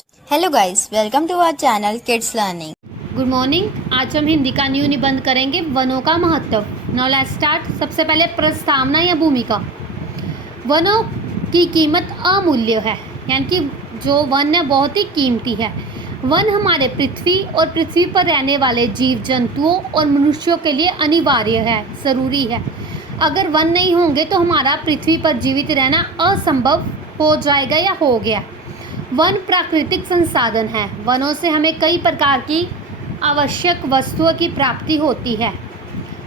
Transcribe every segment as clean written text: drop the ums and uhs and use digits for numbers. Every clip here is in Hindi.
Hello guys, welcome to our channel kids learning. Good morning. आज हम हिंदी का न्यू निबंध करेंगे, वनों का महत्व। Now let's start. सबसे पहले प्रस्तावना या भूमिका। वनों की कीमत अमूल्य है, यानी कि जो वन है बहुत ही कीमती है। वन हमारे पृथ्वी और पृथ्वी पर रहने वाले जीव जंतुओं और मनुष्यों के लिए अनिवार्य है, ज़रूरी है। अगर वन नहीं होंगे तो हमारा पृथ्वी पर जीवित रहना असंभव हो जाएगा या हो गया। वन प्राकृतिक संसाधन है। वनों से हमें कई प्रकार की आवश्यक वस्तुओं की प्राप्ति होती है।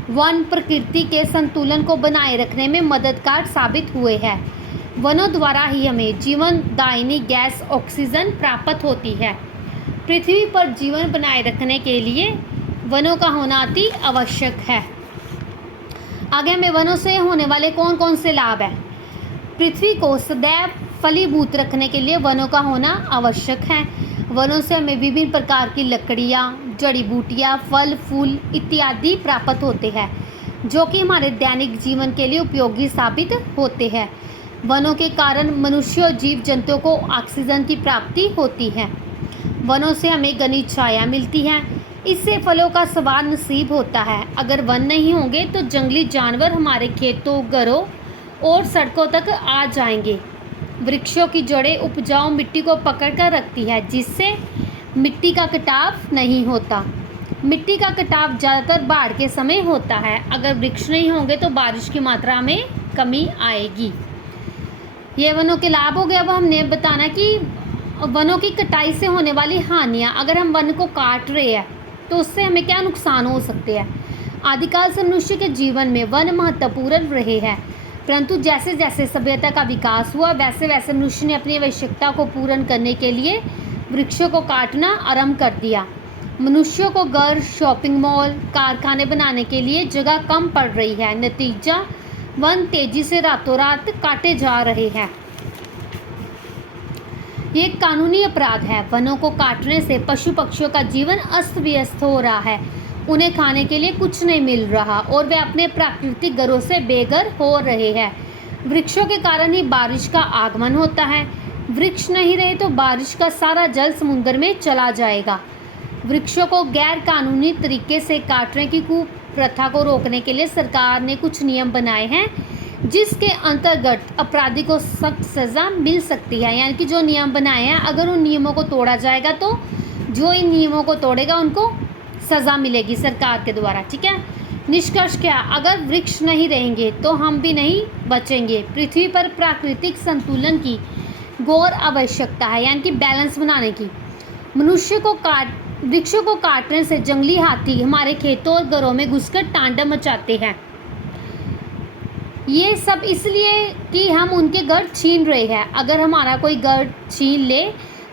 वन प्रकृति के संतुलन को बनाए रखने में मददगार साबित हुए हैं। वनों द्वारा ही हमें जीवनदायिनी गैस ऑक्सीजन प्राप्त होती है। पृथ्वी पर जीवन बनाए रखने के लिए वनों का होना अति आवश्यक है। आगे हमें वनों से होने वाले कौन कौन से लाभ हैं। पृथ्वी को सदैव फलीभूत रखने के लिए वनों का होना आवश्यक है। वनों से हमें विभिन्न प्रकार की लकड़ियाँ, जड़ी बूटियाँ, फल फूल इत्यादि प्राप्त होते हैं, जो कि हमारे दैनिक जीवन के लिए उपयोगी साबित होते हैं। वनों के कारण मनुष्य और जीव जंतुओं को ऑक्सीजन की प्राप्ति होती है। वनों से हमें घनी छाया मिलती है, इससे फलों का स्वाद नसीब होता है। अगर वन नहीं होंगे तो जंगली जानवर हमारे खेतों, घरों और सड़कों तक आ जाएंगे। वृक्षों की जड़ें उपजाऊ मिट्टी को पकड़ कर रखती है, जिससे मिट्टी का कटाव नहीं होता। मिट्टी का कटाव ज़्यादातर बाढ़ के समय होता है। अगर वृक्ष नहीं होंगे तो बारिश की मात्रा में कमी आएगी। ये वनों के लाभ हो गए। अब हमने बताना कि वनों की कटाई से होने वाली हानियाँ। अगर हम वन को काट रहे हैं तो उससे हमें क्या नुकसान हो सकते हैं। आदिकाल से मनुष्य के जीवन में वन महत्वपूर्ण रहे हैं, परंतु जैसे जैसे सभ्यता का विकास हुआ वैसे वैसे मनुष्य ने अपनी आवश्यकता को पूर्ण करने के लिए वृक्षों को काटना आरंभ कर दिया। मनुष्यों को घर, शॉपिंग मॉल, कारखाने बनाने के लिए जगह कम पड़ रही है। नतीजा, वन तेजी से रातों रात काटे जा रहे हैं। ये एक कानूनी अपराध है। वनों को काटने से पशु पक्षियों का जीवन अस्त व्यस्त हो रहा है। उन्हें खाने के लिए कुछ नहीं मिल रहा और वे अपने प्राकृतिक घरों से बेघर हो रहे हैं। वृक्षों के कारण ही बारिश का आगमन होता है। वृक्ष नहीं रहे तो बारिश का सारा जल समुद्र में चला जाएगा। वृक्षों को गैर कानूनी तरीके से काटने की कुप्रथा को रोकने के लिए सरकार ने कुछ नियम बनाए हैं, जिसके अंतर्गत अपराधी को सख्त सज़ा मिल सकती है। यानी कि जो नियम बनाए हैं, अगर उन नियमों को तोड़ा जाएगा तो जो इन नियमों को तोड़ेगा उनको सज़ा मिलेगी सरकार के द्वारा। ठीक है। निष्कर्ष क्या, अगर वृक्ष नहीं रहेंगे तो हम भी नहीं बचेंगे। पृथ्वी पर प्राकृतिक संतुलन की गौर आवश्यकता है, यानी कि बैलेंस बनाने की। वृक्षों को काटने से जंगली हाथी हमारे खेतों और घरों में घुसकर तांडव मचाते हैं। ये सब इसलिए कि हम उनके घर छीन रहे हैं। अगर हमारा कोई घर छीन ले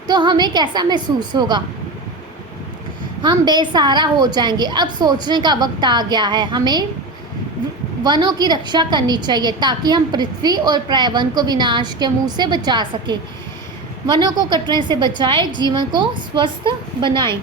तो हमें कैसा महसूस होगा। हम बेसहारा हो जाएंगे। अब सोचने का वक्त आ गया है। हमें वनों की रक्षा करनी चाहिए ताकि हम पृथ्वी और पर्यावरण को विनाश के मुंह से बचा सकें। वनों को कटने से बचाएं, जीवन को स्वस्थ बनाएं।